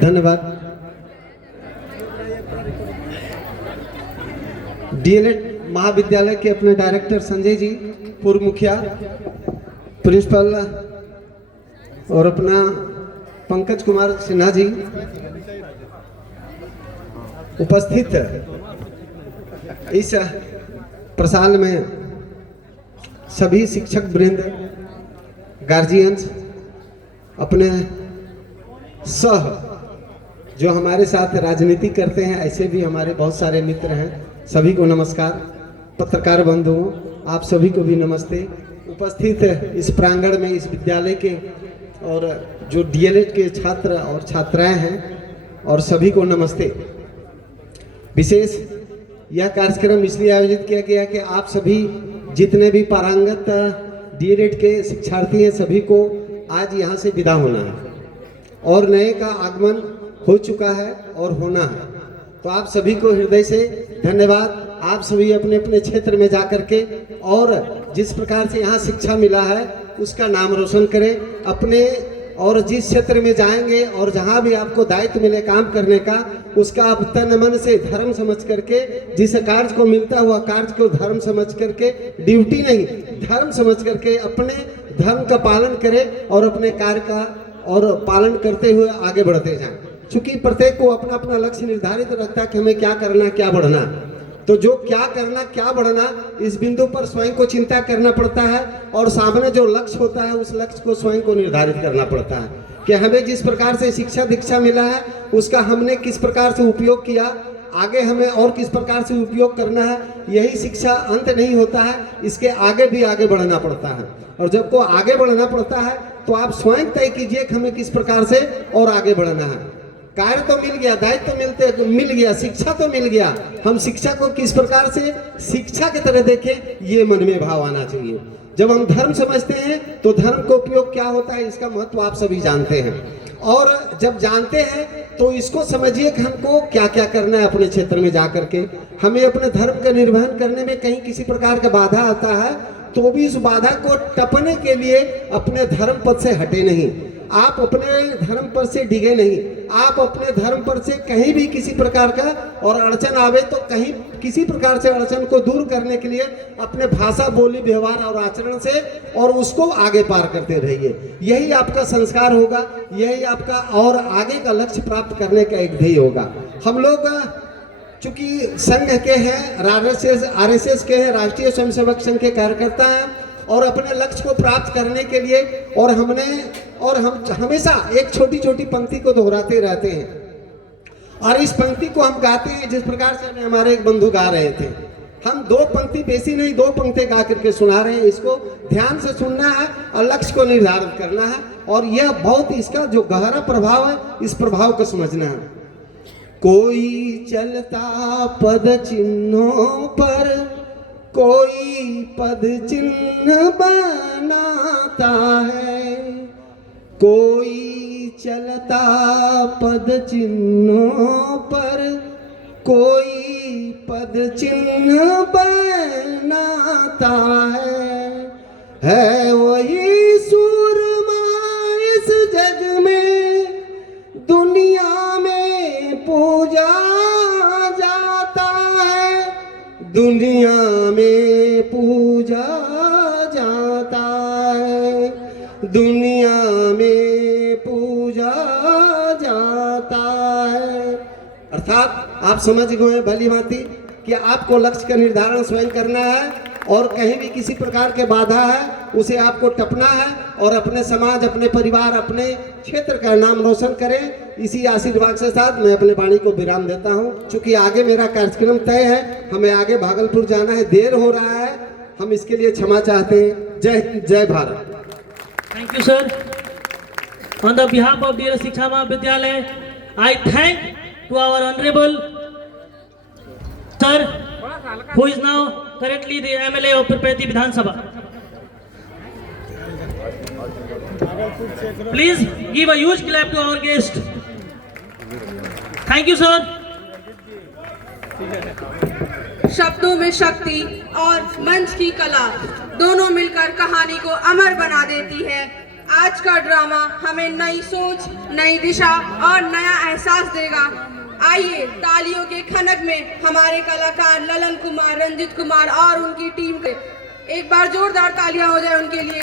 धन्यवाद। डीएलएड महाविद्यालय के अपने डायरेक्टर संजय जी, पूर्व मुखिया, प्रिंसिपल और अपना पंकज कुमार सिन्हा जी, उपस्थित इस प्रसाल में सभी शिक्षक वृंद, गार्जियंस, अपने सह जो हमारे साथ राजनीति करते हैं, ऐसे भी हमारे बहुत सारे मित्र हैं, सभी को नमस्कार। पत्रकार बंधुओं, आप सभी को भी नमस्ते। उपस्थित इस प्रांगण में इस विद्यालय के और जो डीएलएड के छात्र और छात्राएं हैं, और सभी को नमस्ते। विशेष यह कार्यक्रम इसलिए आयोजित किया गया कि आप सभी जितने भी पारंगत डीएलएड के शिक्षार्थी हैं, सभी को आज यहाँ से विदा होना है और नए का आगमन हो चुका है और होना है। तो आप सभी को हृदय से धन्यवाद। आप सभी अपने अपने क्षेत्र में जाकर के और जिस प्रकार से यहाँ शिक्षा मिला है उसका नाम रोशन करें अपने, और जिस क्षेत्र में जाएंगे और जहाँ भी आपको दायित्व मिले काम करने का, उसका आप तन मन से धर्म समझ करके, जिस कार्य को मिलता हुआ कार्य को धर्म समझ करके, ड्यूटी नहीं धर्म समझ करके अपने धर्म का पालन करें और अपने कार्य का और पालन करते हुए आगे बढ़ते जाएं। चूंकि प्रत्येक को अपना अपना लक्ष्य निर्धारित रखता है कि हमें क्या करना क्या बढ़ना, तो जो क्या करना क्या बढ़ना इस बिंदु पर स्वयं को चिंता करना पड़ता है, और सामने जो लक्ष्य होता है उस लक्ष्य को स्वयं को निर्धारित करना पड़ता है कि हमें जिस प्रकार से शिक्षा दीक्षा मिला है उसका हमने किस प्रकार से उपयोग किया, आगे हमें और किस प्रकार से उपयोग करना है। यही शिक्षा अंत नहीं होता है, इसके आगे भी आगे बढ़ना पड़ता है, और जब को आगे बढ़ना पड़ता है तो आप स्वयं तय कीजिए कि हमें किस प्रकार से और आगे बढ़ना है। कार्य तो मिल गया, दायित्व तो मिल गया, शिक्षा तो मिल गया, हम शिक्षा को किस प्रकार से शिक्षा की तरह देखें, ये मन में भाव आना चाहिए। जब हम धर्म समझते हैं तो धर्म का उपयोग क्या होता है इसका महत्व आप सभी जानते हैं, और जब जानते हैं तो इसको समझिए कि हमको क्या क्या करना है अपने क्षेत्र में जाकर के। हमें अपने धर्म का निर्वहन करने में कहीं किसी प्रकार का बाधा आता है तो भी इस बाधा को टपने के लिए अपने धर्म पद से हटे नहीं, आप अपने धर्म पर से डिगे नहीं, आप अपने धर्म पर से कहीं भी किसी प्रकार का और अड़चन आवे तो कहीं किसी प्रकार से अड़चन को दूर करने के लिए अपने भाषा, बोली, व्यवहार और आचरण से और उसको आगे पार करते रहिए। यही आपका संस्कार होगा, यही आपका और आगे का लक्ष्य प्राप्त करने का एक ध्येय होगा। हम लोग चूंकि संघ के हैं, आरएसएस के हैं, राष्ट्रीय स्वयंसेवक संघ के कार्यकर्ता हैं, और अपने लक्ष्य को प्राप्त करने के लिए हम हमेशा एक छोटी छोटी पंक्ति को दोहराते रहते हैं, और इस पंक्ति को हम गाते हैं जिस प्रकार से हमारे एक बंधु गा रहे थे। हम दो पंक्ति बेसी नहीं, दो पंक्ति गा करके सुना रहे हैं। इसको ध्यान से सुनना है और लक्ष्य को निर्धारित करना है, और यह बहुत इसका जो गहरा प्रभाव है इस प्रभाव को समझना है। कोई चलता पद चिन्हों पर, कोई पद चिन्ह बनाता है, कोई चलता पद चिन्हों पर, कोई पद चिन्ह बनाता है वही सूरमा इस जग में, दुनिया में पूजा जाता है, दुनिया में पूजा जाता है, दुनिया में पूजा जाता है। अर्थात आप समझ गए भली भांति कि आपको लक्ष्य का निर्धारण स्वयं करना है, और कहीं भी किसी प्रकार के बाधा है उसे आपको टपना है, और अपने समाज, अपने परिवार, अपने क्षेत्र का नाम रोशन करें। इसी आशीर्वाद के साथ मैं अपने वाणी को विराम देता हूं। चूंकि आगे मेरा कार्यक्रम तय है, हमें आगे भागलपुर जाना है, देर हो रहा है, हम इसके लिए क्षमा चाहते हैं। जय हिंद, जय Bharat. Thank you, sir. On the behalf of DLS Shiksha Mahavidyalaya, I thank to our honorable sir, who is now currently the MLA of Pirpeti Vidhan Sabha. Please give a huge clap to our guest. Thank you, sir. शब्दों में शक्ति और मंच की कला दोनों मिलकर कहानी को अमर बना देती है। आज का ड्रामा हमें नई सोच, नई दिशा और नया एहसास देगा। आइए तालियों के खनक में हमारे कलाकार ललन कुमार, रंजित कुमार और उनकी टीम के एक बार जोरदार तालियां हो जाए उनके लिए।